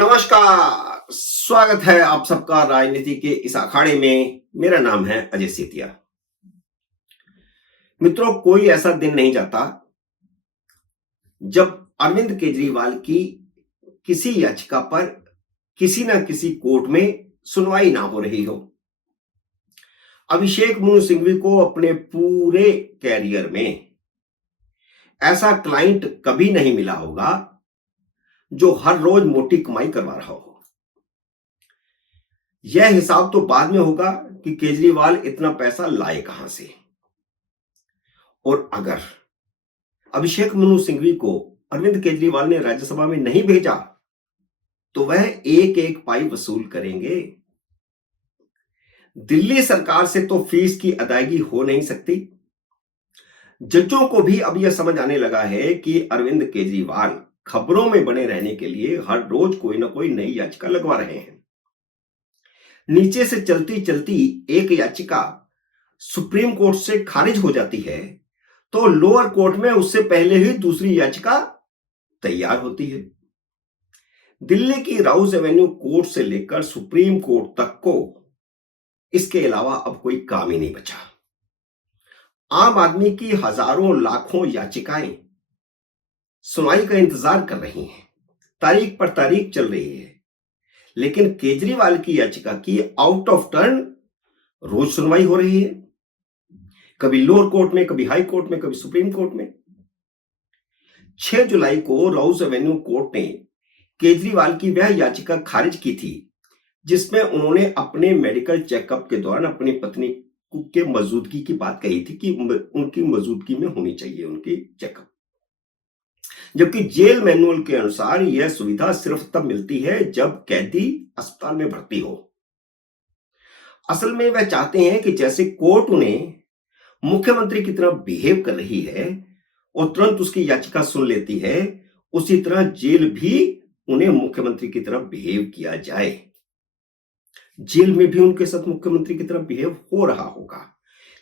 नमस्कार, स्वागत है आप सबका राजनीति के इस अखाड़े में। मेरा नाम है अजय सेतिया। मित्रों, कोई ऐसा दिन नहीं जाता जब अरविंद केजरीवाल की किसी याचिका पर किसी ना किसी कोर्ट में सुनवाई ना हो रही हो। अभिषेक मनु सिंघवी को अपने पूरे कैरियर में ऐसा क्लाइंट कभी नहीं मिला होगा जो हर रोज मोटी कमाई करवा रहा हो। यह हिसाब तो बाद में होगा कि केजरीवाल इतना पैसा लाए कहां से। और अगर अभिषेक मनु सिंघवी को अरविंद केजरीवाल ने राज्यसभा में नहीं भेजा तो वह एक एक पाई वसूल करेंगे। दिल्ली सरकार से तो फीस की अदायगी हो नहीं सकती। जजों को भी अब यह समझ आने लगा है कि अरविंद केजरीवाल खबरों में बने रहने के लिए हर रोज कोई ना कोई नई याचिका लगवा रहे हैं। नीचे से चलती चलती एक याचिका सुप्रीम कोर्ट से खारिज हो जाती है तो लोअर कोर्ट में उससे पहले ही दूसरी याचिका तैयार होती है। दिल्ली की राउज एवेन्यू कोर्ट से लेकर सुप्रीम कोर्ट तक को इसके अलावा अब कोई काम ही नहीं बचा। आम आदमी की हजारों लाखों याचिकाएं सुनवाई का इंतजार कर रही हैं, तारीख पर तारीख चल रही है, लेकिन केजरीवाल की याचिका की आउट ऑफ टर्न रोज सुनवाई हो रही है। कभी लोअर कोर्ट में, कभी हाई कोर्ट में, कभी सुप्रीम कोर्ट में। 6 जुलाई को राउज एवेन्यू कोर्ट ने केजरीवाल की वह याचिका खारिज की थी जिसमें उन्होंने अपने मेडिकल चेकअप के दौरान अपनी पत्नी के मौजूदगी की बात कही थी कि उनकी मौजूदगी में होनी चाहिए उनकी चेकअप। जबकि जेल मैनुअल के अनुसार यह सुविधा सिर्फ तब मिलती है जब कैदी अस्पताल में भर्ती हो। असल में वह चाहते हैं कि जैसे कोर्ट उन्हें मुख्यमंत्री की तरह बिहेव कर रही है और तुरंत उसकी याचिका सुन लेती है, उसी तरह जेल भी उन्हें मुख्यमंत्री की तरह बिहेव किया जाए। जेल में भी उनके साथ मुख्यमंत्री की तरह बिहेव हो रहा होगा,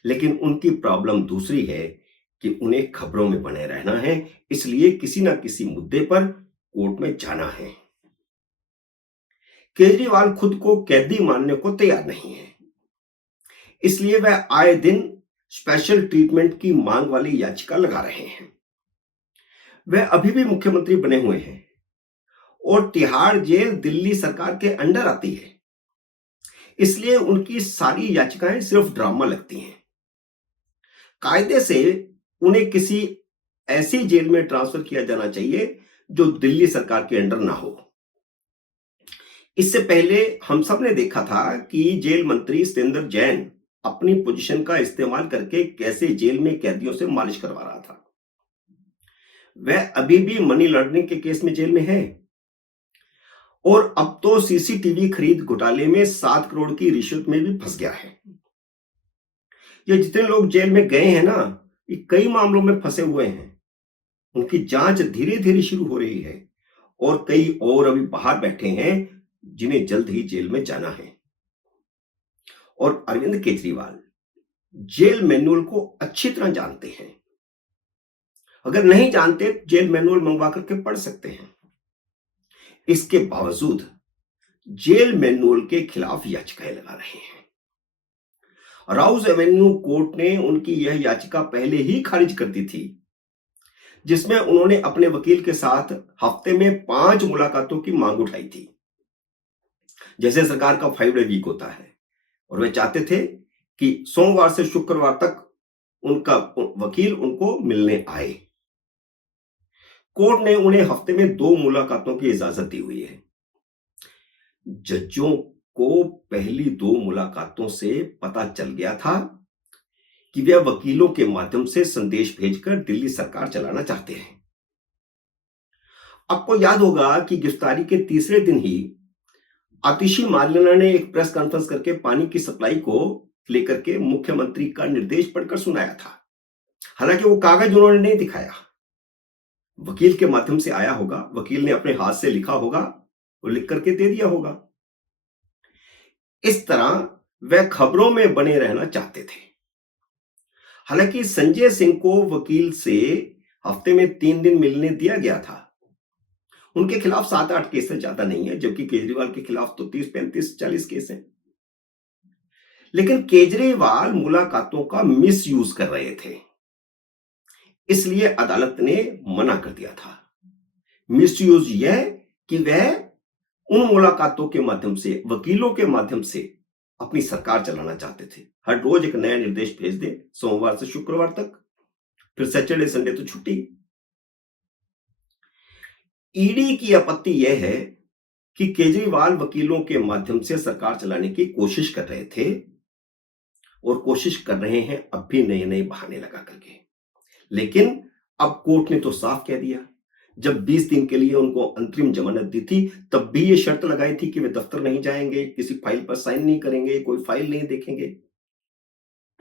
लेकिन उनकी प्रॉब्लम दूसरी है कि उन्हें खबरों में बने रहना है, इसलिए किसी ना किसी मुद्दे पर कोर्ट में जाना है। केजरीवाल खुद को कैदी मानने को तैयार नहीं है, इसलिए वह आए दिन स्पेशल ट्रीटमेंट की मांग वाली याचिका लगा रहे हैं। वह अभी भी मुख्यमंत्री बने हुए हैं और तिहाड़ जेल दिल्ली सरकार के अंडर आती है, इसलिए उनकी सारी याचिकाएं सिर्फ ड्रामा लगती हैं। कायदे से उन्हें किसी ऐसी जेल में ट्रांसफर किया जाना चाहिए जो दिल्ली सरकार के अंडर ना हो। इससे पहले हम सब ने देखा था कि जेल मंत्री सत्येंद्र जैन अपनी पोजीशन का इस्तेमाल करके कैसे जेल में कैदियों से मालिश करवा रहा था। वह अभी भी मनी लॉन्ड्रिंग के केस में जेल में है और अब तो सीसीटीवी खरीद घोटाले में 7 करोड़ की रिश्वत में भी फंस गया है। ये जितने लोग जेल में गए हैं ना, ये कई मामलों में फंसे हुए हैं। उनकी जांच धीरे धीरे शुरू हो रही है और कई और अभी बाहर बैठे हैं जिन्हें जल्द ही जेल में जाना है। और अरविंद केजरीवाल जेल मैनुअल को अच्छी तरह जानते हैं। अगर नहीं जानते, जेल मैनुअल मंगवा करके पढ़ सकते हैं। इसके बावजूद जेल मैनुअल के खिलाफ याचिकाएं लगा रहे हैं। राउज एवेन्यू कोर्ट ने उनकी यह याचिका पहले ही खारिज कर दी थी, जिसमें उन्होंने अपने वकील के साथ हफ्ते में 5 मुलाकातों की मांग उठाई थी, जैसे सरकार का 5 डे वीक होता है। और वे चाहते थे कि सोमवार से शुक्रवार तक उनका वकील उनको मिलने आए। कोर्ट ने उन्हें हफ्ते में 2 मुलाकातों की इजाजत दी हुई है। जजों को पहली 2 मुलाकातों से पता चल गया था कि वे वकीलों के माध्यम से संदेश भेजकर दिल्ली सरकार चलाना चाहते हैं। आपको याद होगा कि गिरफ्तारी के तीसरे दिन ही आतिशी मार्लेना ने एक प्रेस कॉन्फ्रेंस करके पानी की सप्लाई को लेकर के मुख्यमंत्री का निर्देश पढ़कर सुनाया था। हालांकि वो कागज उन्होंने नहीं दिखाया, वकील के माध्यम से आया होगा, वकील ने अपने हाथ से लिखा होगा और लिख करके दे दिया होगा। इस तरह वह खबरों में बने रहना चाहते थे। हालांकि संजय सिंह को वकील से हफ्ते में 3 दिन मिलने दिया गया था उनके खिलाफ 7-8 केस है, ज्यादा नहीं है, जबकि केजरीवाल के खिलाफ तो 30-35-40 केस हैं। लेकिन केजरीवाल मुलाकातों का मिसयूज कर रहे थे, इसलिए अदालत ने मना कर दिया था। मिसयूज यह कि वह उन मुलाकातों के माध्यम से, वकीलों के माध्यम से अपनी सरकार चलाना चाहते थे। हर रोज एक नया निर्देश भेज दे, सोमवार से शुक्रवार तक, फिर सैटरडे संडे तो छुट्टी। ईडी की आपत्ति यह है कि केजरीवाल वकीलों के माध्यम से सरकार चलाने की कोशिश कर रहे थे और कोशिश कर रहे हैं अब भी नए नए बहाने लगा करके। लेकिन अब कोर्ट ने तो साफ कह दिया, जब 20 दिन के लिए उनको अंतरिम जमानत दी थी, तब भी ये शर्त लगाई थी कि वे दफ्तर नहीं जाएंगे, किसी फाइल पर साइन नहीं करेंगे, कोई फाइल नहीं देखेंगे।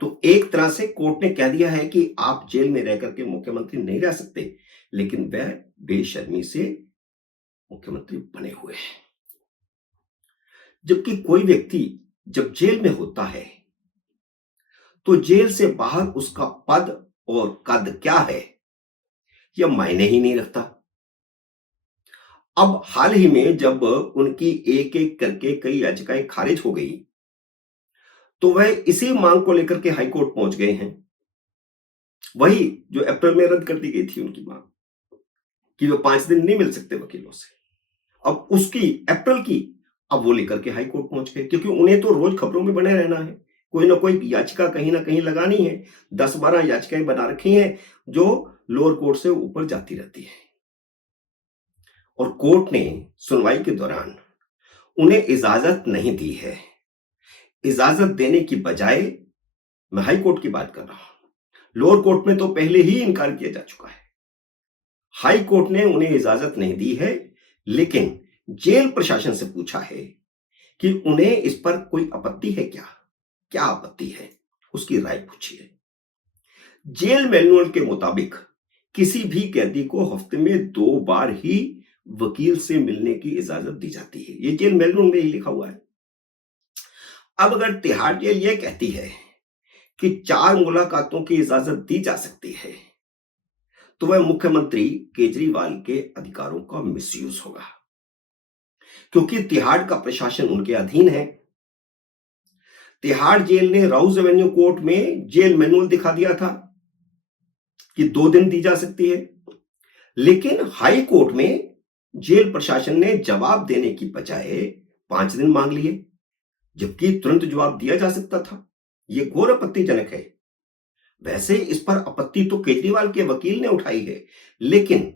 तो एक तरह से कोर्ट ने कह दिया है कि आप जेल में रह करके मुख्यमंत्री नहीं रह सकते, लेकिन वह बेशर्मी से मुख्यमंत्री बने हुए हैं। जबकि कोई व्यक्ति जब जेल में होता है तो जेल से बाहर उसका पद और कद क्या है यह मायने ही नहीं रखता। अब हाल ही में जब उनकी एक एक करके कई याचिकाएं खारिज हो गई, तो वह इसी मांग को लेकर के हाईकोर्ट पहुंच गए हैं। वही जो अप्रैल में रद्द कर दी गई थी उनकी मांग कि वे 5 दिन नहीं मिल सकते वकीलों से, अब उसकी अप्रैल की अब वो लेकर के हाईकोर्ट पहुंच गए, क्योंकि उन्हें तो रोज खबरों में बने रहना है, कोई ना कोई याचिका कहीं ना कहीं लगानी है। 10-12 याचिकाएं बना रखी हैं जो लोअर कोर्ट से ऊपर जाती रहती है, और कोर्ट ने सुनवाई के दौरान उन्हें इजाजत नहीं दी है। इजाजत देने की बजाय, मैं हाई कोर्ट की बात कर रहा हूं, लोअर कोर्ट में तो पहले ही इनकार किया जा चुका है, हाई कोर्ट ने उन्हें इजाजत नहीं दी है, लेकिन जेल प्रशासन से पूछा है कि उन्हें इस पर कोई आपत्ति है क्या, क्या आपत्ति है, उसकी राय पूछिए। जेल मैनुअल के मुताबिक किसी भी कैदी को हफ्ते में 2 बार ही वकील से मिलने की इजाजत दी जाती है, ये जेल मैनुअल में ही लिखा हुआ है। अब अगर तिहाड़ जेल यह कहती है कि 4 मुलाकातों की इजाजत दी जा सकती है, तो वह मुख्यमंत्री केजरीवाल के अधिकारों का मिसयूज होगा, क्योंकि तिहाड़ का प्रशासन उनके अधीन है। तिहाड़ जेल ने राउज एवेन्यू कोर्ट में जेल मैनुअल दिखा दिया था कि 2 दिन दी जा सकती है, लेकिन हाई कोर्ट में जेल प्रशासन ने जवाब देने की बजाय 5 दिन मांग लिए, जबकि तुरंत जवाब दिया जा सकता था। यह घोर आपत्तिजनक है। वैसे इस पर आपत्ति तो केजरीवाल के वकील ने उठाई है, लेकिन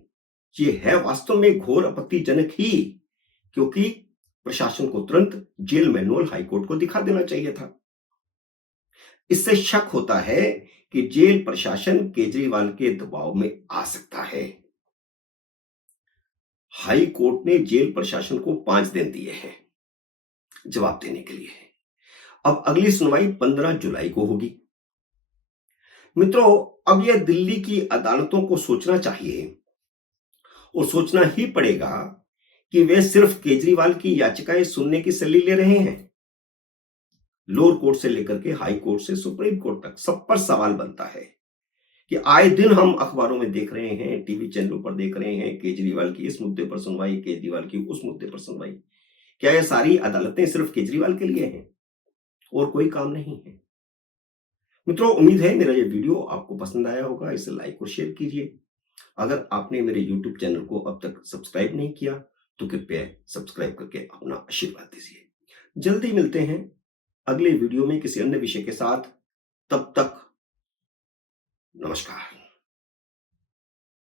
यह है वास्तव में घोर आपत्तिजनक ही, क्योंकि प्रशासन को तुरंत जेल मैनुअल हाईकोर्ट को दिखा देना चाहिए था। इससे शक होता है कि जेल प्रशासन केजरीवाल के दबाव में आ सकता है। हाई कोर्ट ने जेल प्रशासन को 5 दिन दिए हैं जवाब देने के लिए। अब अगली सुनवाई 15 जुलाई को होगी। मित्रों, अब यह दिल्ली की अदालतों को सोचना चाहिए, और सोचना ही पड़ेगा कि वे सिर्फ केजरीवाल की याचिकाएं सुनने की सली ले रहे हैं। लोअर कोर्ट से लेकर के हाई कोर्ट से सुप्रीम कोर्ट तक सब पर सवाल बनता है कि आए दिन हम अखबारों में देख रहे हैं, टीवी चैनलों पर देख रहे हैं, केजरीवाल की इस मुद्दे पर सुनवाई, केजरीवाल की उस मुद्दे पर सुनवाई। क्या यह सारी अदालतें सिर्फ केजरीवाल के लिए हैं और कोई काम नहीं है? मित्रों, उम्मीद है मेरा ये वीडियो आपको पसंद आया होगा। इसे लाइक और शेयर कीजिए। अगर आपने मेरे यूट्यूब चैनल को अब तक सब्सक्राइब नहीं किया तो कृपया सब्सक्राइब करके अपना आशीर्वाद दीजिए। जल्दी मिलते हैं अगले वीडियो में किसी अन्य विषय के साथ। तब तक नमस्कार।